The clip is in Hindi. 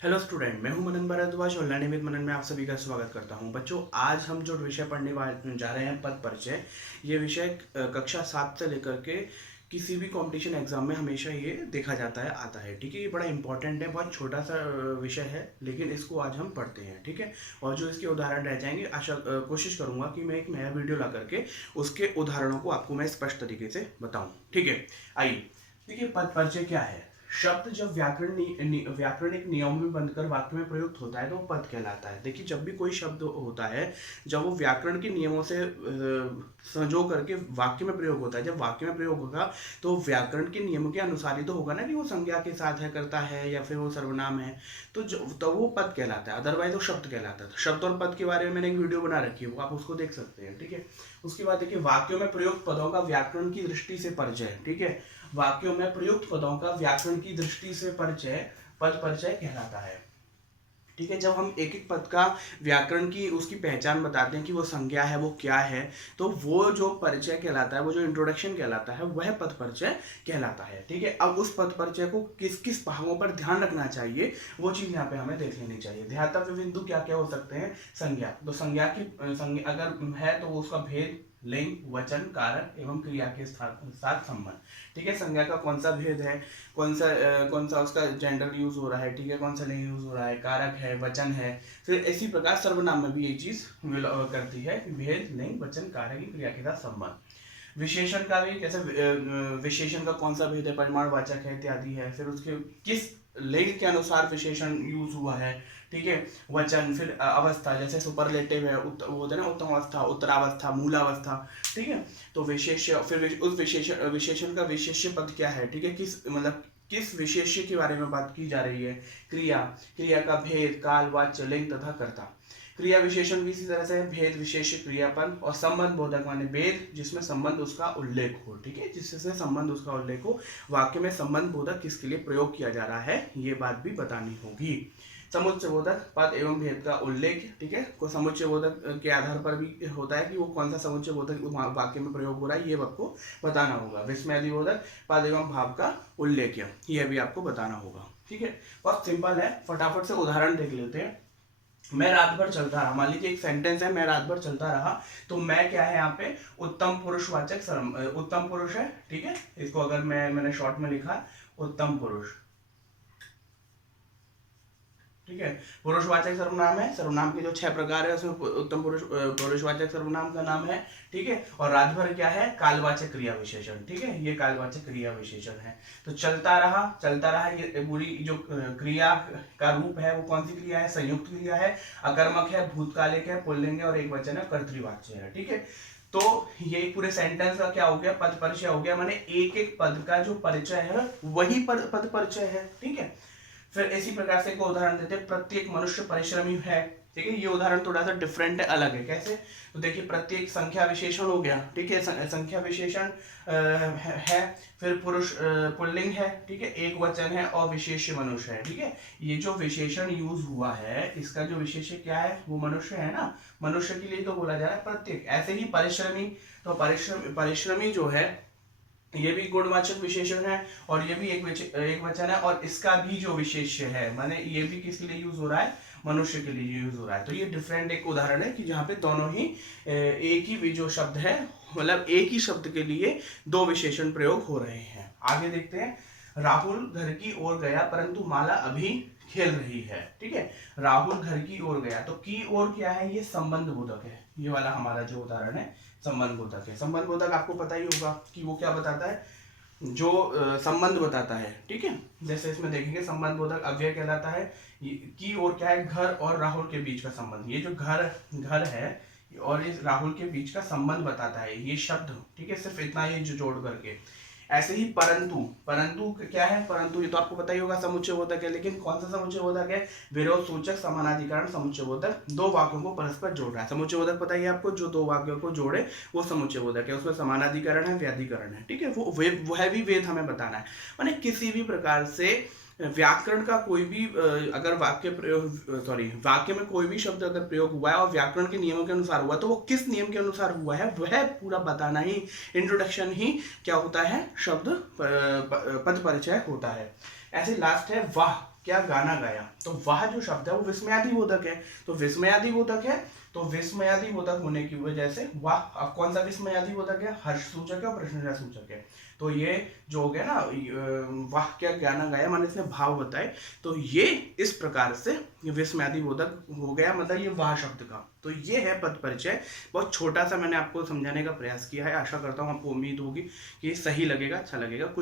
हेलो स्टूडेंट, मैं हूं मनन भारद्वाज और लर्निंग विद मनन में आप सभी का स्वागत करता हूं। बच्चों, आज हम जो विषय पढ़ने जा रहे हैं पद परिचय। ये विषय कक्षा 7 से लेकर के किसी भी कंपटीशन एग्जाम में हमेशा ये देखा जाता है, आता है। ठीक है, ये बड़ा इंपॉर्टेंट है, बहुत छोटा सा विषय है, लेकिन इसको आज हम पढ़ते हैं। ठीक है, और जो इसके उदाहरण रह जाएंगे, कोशिश करूंगा कि मैं एक नया वीडियो ला करके उसके उदाहरणों को आपको मैं स्पष्ट तरीके से बताऊं। ठीक है, आइए देखिए, पद परिचय क्या है। शब्द जब व्याकरणिक नियमों में बनकर वाक्य में प्रयुक्त होता है तो वो पद कहलाता है। देखिए, जब भी कोई शब्द होता है, जब वो व्याकरण के नियमों से संजो करके वाक्य में प्रयोग होता है, जब वाक्य में प्रयोग होगा तो व्याकरण के नियमों के अनुसार ही तो होगा ना, कि वो संज्ञा के साथ है, करता है, या फिर वो सर्वनाम है। तो वो पद कहलाता है, अदरवाइज वो शब्द कहलाता है। तो शब्द और पद के बारे में मैंने एक वीडियो बना रखी है, वो आप उसको देख सकते हैं। ठीक है, उसके बाद देखिए, वाक्यों में प्रयुक्त पदों का व्याकरण की दृष्टि से परिचय। ठीक है, वाक्यों में प्रयुक्त पदों का व्याकरण की दृष्टि से परिचय पद परिचय कहलाता है। ठीक है, जब हम एक एक पद का व्याकरण की उसकी पहचान बताते हैं कि वो संज्ञा है, वो क्या है, तो वो जो परिचय कहलाता है, वो जो इंट्रोडक्शन कहलाता है, वह पद परिचय कहलाता है। ठीक है, अब उस पद परिचय को किस किस भागों पर ध्यान रखना चाहिए, वो चीज यहाँ पे हमें देख लेनी चाहिए। ध्यातव्य बिंदु क्या क्या हो सकते हैं। संज्ञा, तो संज्ञा अगर है तो उसका भेद, लिंग, वचन, कारक एवं क्रिया के साथ संबंध। ठीक है, संज्ञा का कौन सा भेद है, कौन सा उसका जेंडर यूज हो रहा है, ठीक है, कौन सा नहीं यूज हो रहा है, कारक है, वचन है। फिर इसी प्रकार सर्वनाम में भी ये चीज करती है, भेद, लिंग, वचन, कारक, क्रिया के साथ संबंध। विशेषण का भी, जैसे विशेषण का कौन सा भेद है, परिमाणवाचक है, इत्यादि है। फिर उसके किस लिंग के अनुसार विशेषण यूज हुआ है। ठीक है, वचन, फिर अवस्था, जैसे सुपरलेटिव है, वो होता है ना, उत्तम अवस्था, उत्तरावस्था, मूलावस्था। ठीक है, तो विशेष्य, फिर उस विशेषण का विशेष्य पद क्या है। ठीक है, किस विशेष्य के बारे में बात की जा रही है। क्रिया, क्रिया का भेद, काल, वाच्य, लिंग तथा कर्ता। क्रिया विशेषण भी इसी तरह से है, भेद, विशेष्य, क्रियापद। और संबंध बोधक माने भेद जिसमें संबंध उसका उल्लेख हो। ठीक है, जिससे संबंध उसका उल्लेख हो। वाक्य में संबंध बोधक किसके लिए प्रयोग किया जा रहा है, ये बात भी बतानी होगी। समुच्चय बोधक, पद एवं भेद का उल्लेख। ठीक है, को समुच्चय बोधक के आधार पर भी होता है कि वो कौन सा समुच्चय बोधक वाक्य में प्रयोग हो रहा है, ये आपको बताना होगा। विस्मयादि बोधक, पद एवं भाव का उल्लेख, यह भी आपको बताना होगा। ठीक है, बहुत सिंपल है, फटाफट से उदाहरण देख लेते हैं। मैं रात भर चलता रहा, मान लीजिए एक सेंटेंस है, मैं रात भर चलता रहा। तो मैं क्या है यहाँ पे, उत्तम पुरुषवाचक उत्तम पुरुष है। ठीक है, इसको अगर मैंने शॉर्ट में लिखा उत्तम पुरुष। ठीक है, पुरुषवाचक सर्वनाम है, सर्वनाम के जो 6 प्रकार है उसमें उत्तम पुरुषवाचक सर्वनाम का नाम है। ठीक है, और रात भर क्या है, कालवाचक क्रिया विशेषण। ठीक है, ये कालवाचक क्रिया विशेषण है। तो चलता रहा, ये पूरी जो क्रिया का रूप है वो कौन सी क्रिया है, संयुक्त क्रिया है, अकर्मक है, भूतकालिक है, पुल्लिंग है और एक वचन है, कर्तृवाच्य है। ठीक है, तो ये पूरे सेंटेंस का क्या हो गया, पद परिचय हो गया। माने एक एक पद का जो परिचय है वही पद परिचय है। ठीक है, फिर इसी प्रकार से एक उदाहरण देते हैं, प्रत्येक मनुष्य परिश्रमी है। ठीक है, ये उदाहरण थोड़ा सा डिफरेंट है, अलग है। कैसे, तो देखिए, प्रत्येक संख्या विशेषण हो गया। ठीक है, संख्या विशेषण है। फिर पुरुष पुल्लिंग है। ठीक है, एक वचन है और विशेष्य मनुष्य है। ठीक है, ये जो विशेषण यूज हुआ है, इसका जो विशेष्य क्या है, वो मनुष्य है ना, मनुष्य के लिए तो बोला जा रहा है प्रत्येक। ऐसे ही परिश्रमी, तो परिश्रमी जो है ये भी गुणवाचक विशेषण है, और ये भी एक वचन है, और इसका भी जो विशेष्य है, माने ये भी किसके लिए यूज हो रहा है, मनुष्य के लिए यूज हो रहा है। तो ये डिफरेंट एक उदाहरण है कि जहाँ पे दोनों ही एक ही जो शब्द है, मतलब एक ही शब्द के लिए दो विशेषण प्रयोग हो रहे हैं। आगे देखते हैं, राहुल घर की ओर गया परंतु माला अभी खेल रही है। ठीक है, राहुल घर की ओर गया, तो की ओर क्या है, ये संबंध बोधक है। ये वाला हमारा जो उदाहरण है संबंध बोधक है। संबंध बोधक आपको पता ही होगा कि वो क्या बताता है, जो संबंध बताता है। ठीक है, जैसे इसमें देखेंगे, संबंध बोधक अव्यय कहलाता है। की ओर क्या है, घर और राहुल के बीच का संबंध। ये जो घर है और इस राहुल के बीच का संबंध बताता है ये शब्द। ठीक है, सिर्फ इतना ही जो जोड़ करके। ऐसे ही परंतु क्या है, परंतु ये तो आपको पता ही होगा समुच्चय बोधक है। लेकिन कौन सा समुच्चय बोधक है, विरोध सूचक समानाधिकरण समुच्चय बोधक, दो वाक्यों को परस्पर जोड़ रहा है। समुच्चय बोधक पता ही है आपको, जो दो वाक्यों को जोड़े वो समुच्चय बोधक है। उसमें समानाधिकरण है, व्याधिकरण है। ठीक है, वो है भी वेद हमें बताना है। माने किसी भी प्रकार से व्याकरण का कोई भी अगर वाक्य में कोई भी शब्द अगर प्रयोग हुआ है और व्याकरण के नियमों के अनुसार हुआ, तो वो किस नियम के अनुसार हुआ है वह पूरा बताना ही, इंट्रोडक्शन ही क्या होता है, शब्द पद परिचय होता है। ऐसे लास्ट है वाह। क्या गाना गाया, तो वाह जो शब्द है वो विस्मयादि बोधक है, तो विस्मयादि बोधक है, तो विस्मयादि बोधक होने की वजह से वाह, अब कौन सा विस्मयादि बोधक है, हर्ष सूचक है और प्रशंसा सूचक है। तो ये जो हो गया ना, वाह क्या गाना गाया माने इसने भाव बताए, तो ये इस प्रकार से विस्मयादि बोधक हो गया, मतलब ये वाह शब्द का। तो ये है पद परिचय, बहुत छोटा सा मैंने आपको समझाने का प्रयास किया है, आशा करता हूँ आपको उम्मीद होगी कि सही लगेगा, अच्छा लगेगा। कुछ